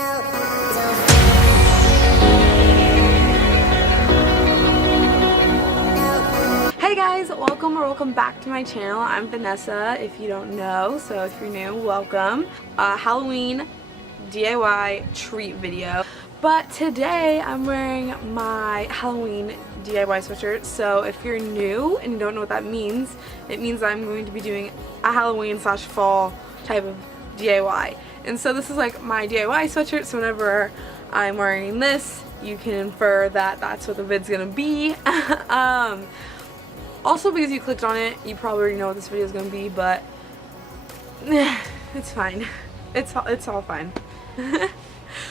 Hey guys, welcome back to my channel. I'm Vanessa, if you don't know, so if you're new, welcome. Halloween DIY treat video. But today I'm wearing my Halloween DIY sweatshirt, so if you're new and you don't know what that means, it means I'm going to be doing a Halloween / fall type of DIY. And so this is like my DIY sweatshirt, so whenever I'm wearing this, you can infer that that's what the vid's gonna be. Also, because you clicked on it, you probably already know what this video is gonna be, but it's fine. It's all fine.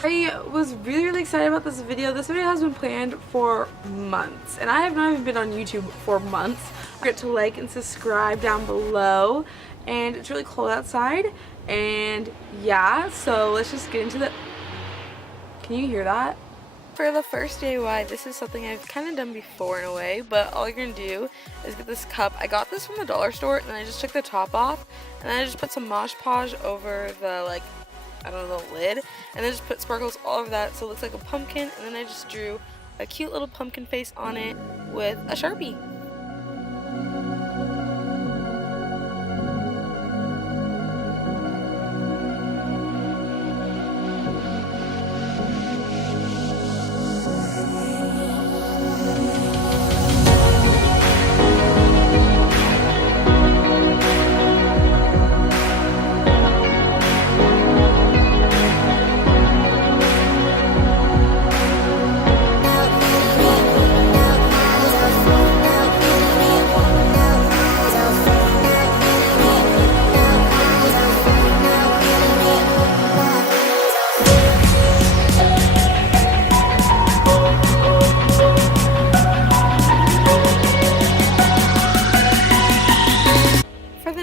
I was really excited about this video. This video has been planned for months, and I have not even been on YouTube for months. Don't forget to like and subscribe down below, and it's really cold outside, and yeah, so let's just get into the... Can you hear that? For the first DIY, this is something I've kind of done before in a way, but all you're going to do is get this cup. I got this from the dollar store, and I just took the top off, and then I just put some Mod Podge over the, like, I don't know, the lid, and then just put sparkles all over that so it looks like a pumpkin, and then I just drew a cute little pumpkin face on it with a Sharpie.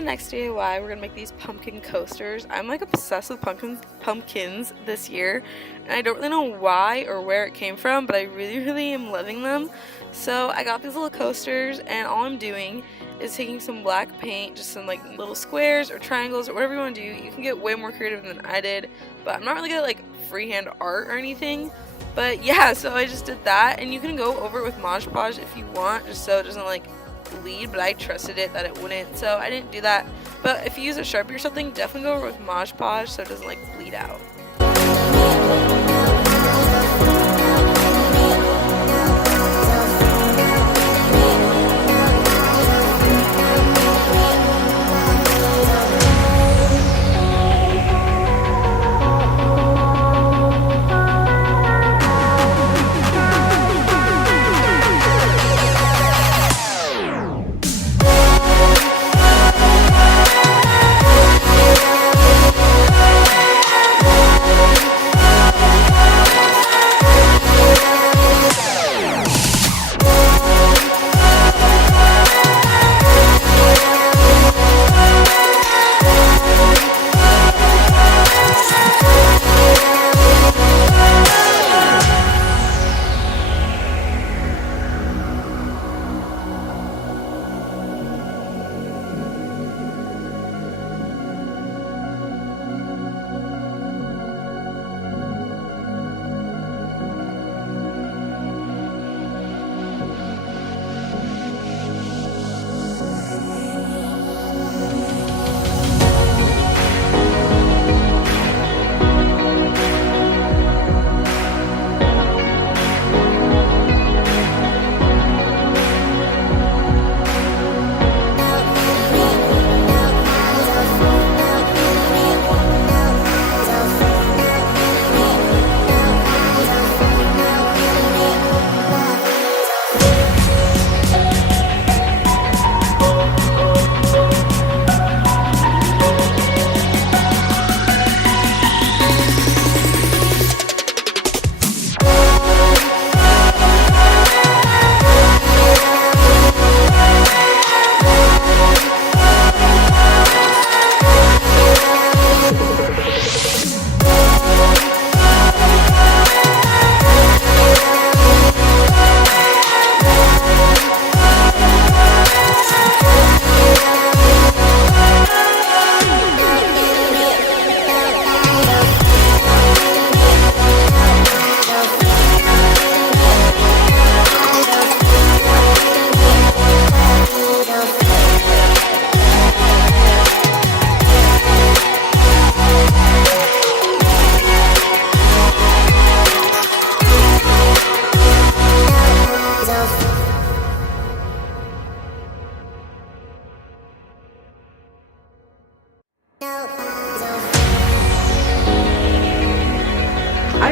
Next DIY, we're gonna make these pumpkin coasters. I'm like obsessed with pumpkins this year, and I don't really know why or where it came from, but I really am loving them. So I got these little coasters, and all I'm doing is taking some black paint, just some like little squares or triangles or whatever you want to do. You can get way more creative than I did, but I'm not really good at like freehand art or anything. But yeah, so I just did that, and you can go over it with Mod Podge if you want, just so it doesn't like bleed, but I trusted it that it wouldn't, so I didn't do that. But if you use a Sharpie or something, definitely go over with Mod Podge so it doesn't like bleed out.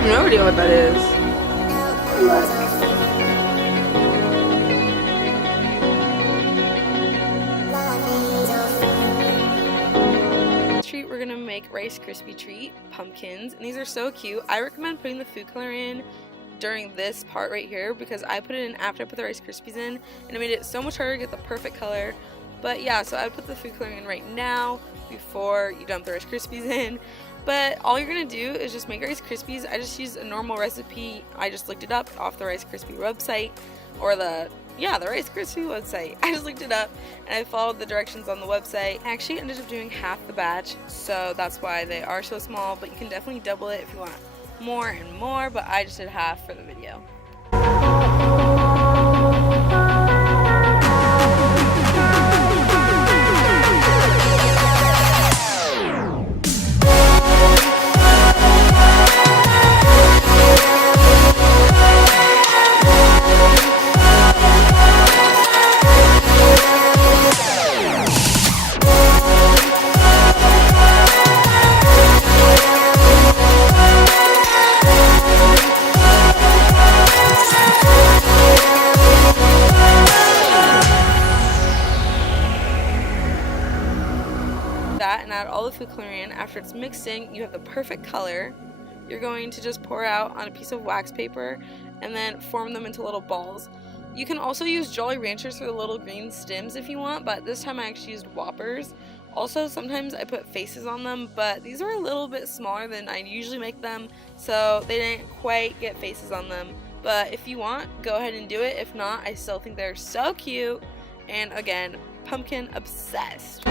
have no idea what that is. Treat, we're gonna make Rice Krispie treat pumpkins, and these are so cute. I recommend putting the food color in during this part right here because I put it in after I put the Rice Krispies in, and it made it so much harder to get the perfect color. But yeah, so I would put the food coloring in right now before you dump the Rice Krispies in. But all you're gonna do is just make Rice Krispies. I just used a normal recipe. I just looked it up off the Rice Krispie website, or the Rice Krispie website. I just looked it up and I followed the directions on the website. I actually ended up doing half the batch, so that's why they are so small, but you can definitely double it if you want more and more, but I just did half for the video. And add all the food coloring in. After it's mixed in, you have the perfect color. You're going to just pour out on a piece of wax paper and then form them into little balls. You can also use Jolly Ranchers for the little green stems if you want, but this time I actually used Whoppers. Also, sometimes I put faces on them, but these are a little bit smaller than I usually make them, so they didn't quite get faces on them. But if you want, go ahead and do it. If not, I still think they're so cute. And again, pumpkin obsessed.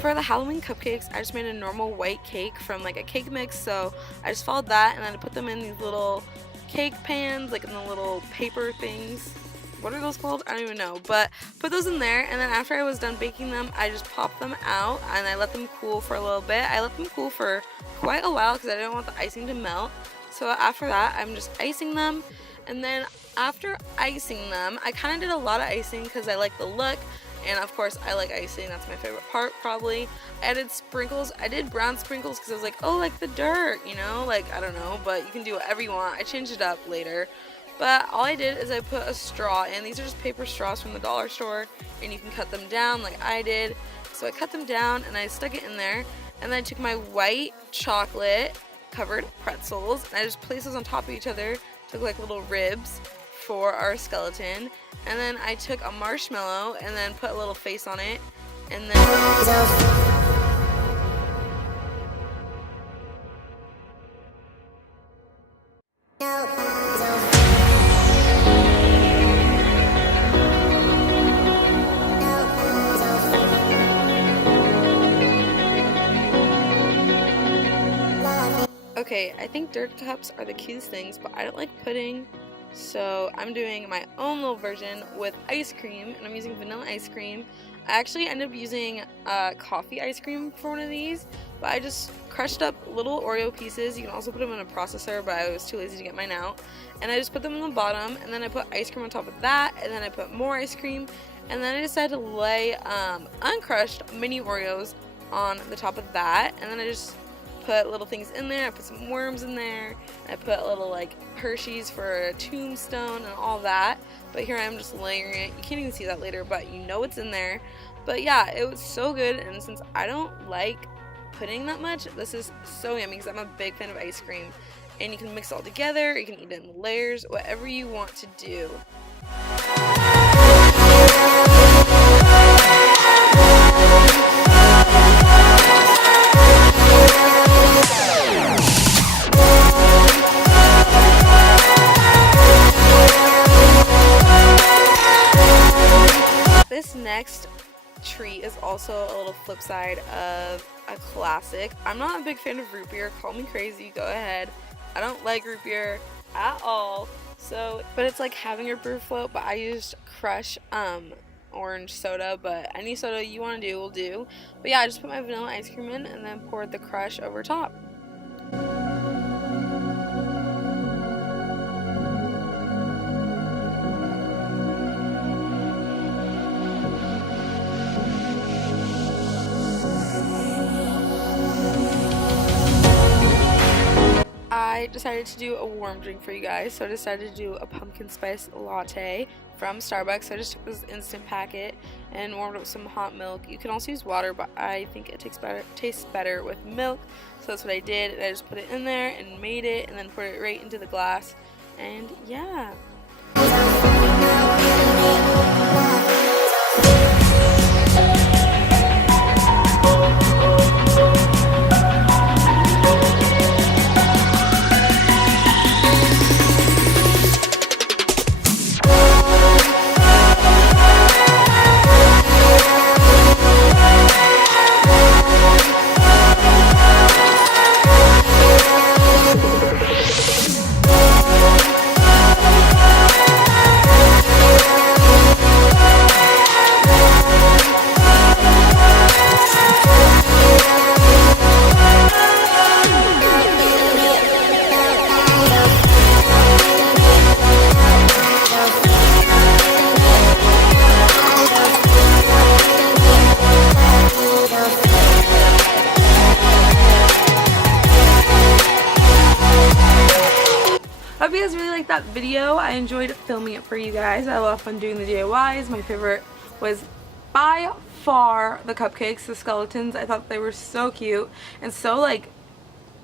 For the Halloween cupcakes, I just made a normal white cake from like a cake mix, so I just followed that and then I put them in these little cake pans, like in the little paper things. What are those called? I don't even know, but put those in there, and then after I was done baking them, I just popped them out and I let them cool for a little bit. I let them cool for quite a while because I didn't want the icing to melt. So after that, I'm just icing them, and then after icing them, I kind of did a lot of icing because I like the look. And of course, I like icing. That's my favorite part, probably. I added sprinkles. I did brown sprinkles because I was like, oh, like the dirt, you know? Like, I don't know, but you can do whatever you want. I changed it up later. But all I did is I put a straw in. These are just paper straws from the dollar store, and you can cut them down like I did. So I cut them down, and I stuck it in there. And then I took my white chocolate covered pretzels, and I just placed those on top of each other to look like little ribs for our skeleton. And then I took a marshmallow and then put a little face on it, and then okay, I think dirt cups are the cutest things, but I don't like pudding. So I'm doing my own little version with ice cream, and I'm using vanilla ice cream. I actually ended up using coffee ice cream for one of these, but I just crushed up little Oreo pieces. You can also put them in a processor, but I was too lazy to get mine out. And I just put them on the bottom, and then I put ice cream on top of that, and then I put more ice cream, and then I decided to lay uncrushed mini Oreos on the top of that, and then I just put little things in there. I put some worms in there. I put a little like Hershey's for a tombstone and all that. But here I am just layering it. You can't even see that later, but you know it's in there. But yeah, it was so good, and since I don't like pudding that much, this is so yummy because I'm a big fan of ice cream. And you can mix it all together, you can eat it in layers, whatever you want to do. This next treat is also a little flip side of a classic. I'm not a big fan of root beer. Call me crazy, go ahead. I don't like root beer at all. So, but it's like having your beer float, but I used Crush orange soda, but any soda you want to do will do. But yeah, I just put my vanilla ice cream in and then poured the Crush over top. decided to do a warm drink for you guys, so I decided to do a pumpkin spice latte from Starbucks. So I just took this instant packet and warmed up some hot milk. You can also use water, but I think it tastes better with milk, so that's what I did. And I just put it in there and made it, and then put it right into the glass, and yeah. I hope you guys really liked that video. I enjoyed filming it for you guys. I had a lot of fun doing the DIYs. My favorite was by far the cupcakes, the skeletons. I thought they were so cute and so, like,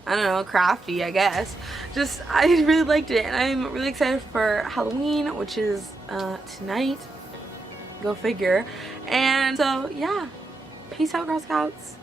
I don't know, crafty, I guess. Just, I really liked it, and I'm really excited for Halloween, which is tonight. Go figure. And so, yeah. Peace out, Girl Scouts.